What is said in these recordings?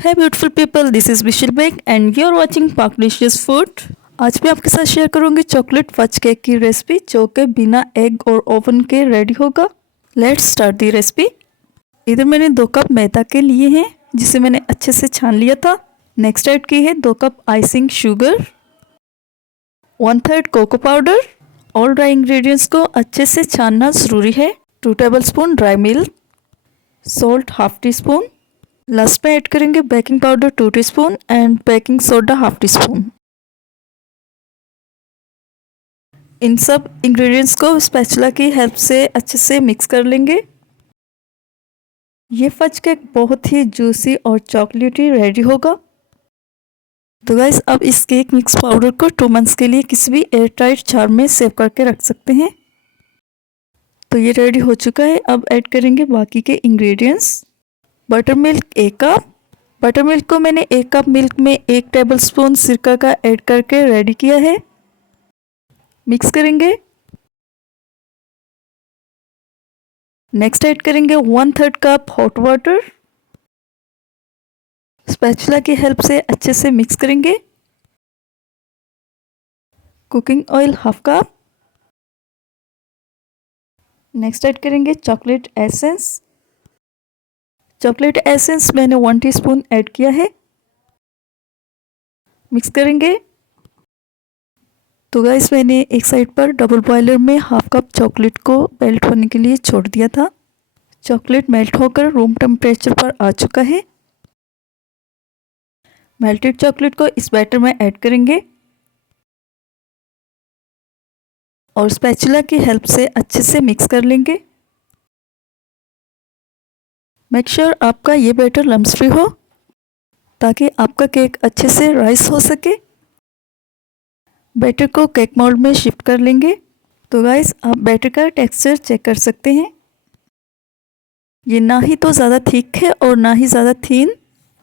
है beautiful people, this is Vishal Baig and you are watching Pakalicious food. आज मैं आपके साथ शेयर करूंगी चॉकलेट फज केक की रेसिपी जो कि बिना एग और ओवन के रेडी होगा। Let's start the recipe. इधर मैंने 2 कप मैदा के लिए हैं जिसे मैंने अच्छे से छान लिया था। नेक्स्ट ऐड की है 2 cup icing sugar, 1/3 cocoa powder. और ड्राई इंग्रेडिएंट्स को अच्छे से छानना ज़रूरी है। 2 tablespoon dry milk, salt half teaspoon. Last में ऐड करेंगे baking powder 2 teaspoon and baking soda half teaspoon. इन सब इंग्रेडिएंट्स को स्पैचुला की हेल्प से अच्छे से मिक्स कर लेंगे। ये फज केक बहुत ही जूसी और चॉकलेटी रेडी होगा। तो गाइस अब इस केक मिक्स पाउडर को 2 मंथ्स के लिए किसी भी एयर टाइट जार में सेव करके रख सकते हैं। तो ये रेडी हो चुका है। अब ऐड करेंगे बाकी के ingredients. Butter milk 1 cup. Butter milk को मैंने 1 कप मिल्क में 1 टेबलस्पून सिरका का ऐड करके रेडी किया है। मिक्स करेंगे। नेक्स्ट ऐड करेंगे 1/3 कप हॉट वाटर। स्पैचुला की हेल्प से अच्छे से मिक्स करेंगे। Cooking oil half cup. Next add करेंगे चॉकलेट एसेंस। चॉकलेट एसेंस मैंने 1 टीस्पून ऐड किया है। मिक्स करेंगे। तो गाइस मैंने एक साइड पर डबल बॉयलर में हाफ कप चॉकलेट को मेल्ट होने के लिए छोड़ दिया था। चॉकलेट मेल्ट होकर रूम टेम्परेचर पर आ चुका है। मेल्टेड चॉकलेट को इस बैटर में ऐड करेंगे और स्पैचुला की हेल्प से अच्छे से मिक्स कर लेंगे। मेक श्योर आपका ये बैटर लम्स फ्री हो ताकि आपका केक अच्छे से राइस हो सके। बैटर को केक मोल्ड में शिफ्ट कर लेंगे। तो गाइस आप बैटर का टेक्सचर चेक कर सकते हैं। ये ना ही तो ज़्यादा थिक है और ना ही ज़्यादा थीन।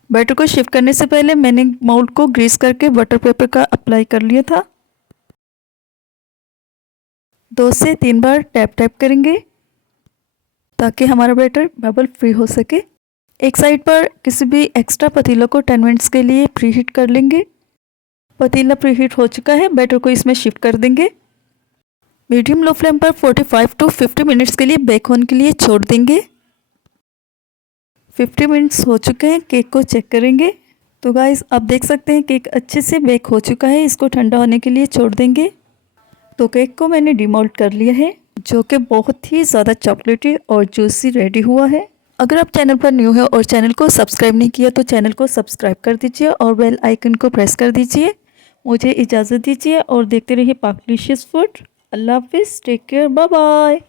बैटर को शिफ्ट करने से पहले मैंने मोल्ड को ग्रीस करके बटर पेपर का अप्लाई कर लिया था। 2 से 3 बार टैप टैप करेंगे ताकि हमारा बैटर बबल फ्री हो सके। एक साइड पर किसी भी एक्स्ट्रा पतीला को 10 मिनट्स के लिए प्री हीट कर लेंगे। पतीला प्री हीट हो चुका है। बैटर को इसमें शिफ्ट कर देंगे। मीडियम लो फ्लेम पर 45 टू 50 मिनट्स के लिए बेक होने के लिए छोड़ देंगे। 50 मिनट्स हो चुके हैं। केक को चेक करेंगे। तो गाइस आप देख सकते हैं केक अच्छे से बेक हो चुका है। इसको ठंडा होने के लिए छोड़ देंगे। तो केक को मैंने डिमोल्ड कर लिया है जो कि बहुत ही ज़्यादा चॉकलेटी और जूसी रेडी हुआ है। अगर आप चैनल पर न्यू है और चैनल को सब्सक्राइब नहीं किया तो चैनल को सब्सक्राइब कर दीजिए और बेल आइकन को प्रेस कर दीजिए। मुझे इजाज़त दीजिए और देखते रहिए पाकलिशियस फूड। अल्लाह हाफिज़, टेक केयर, बाय बाय।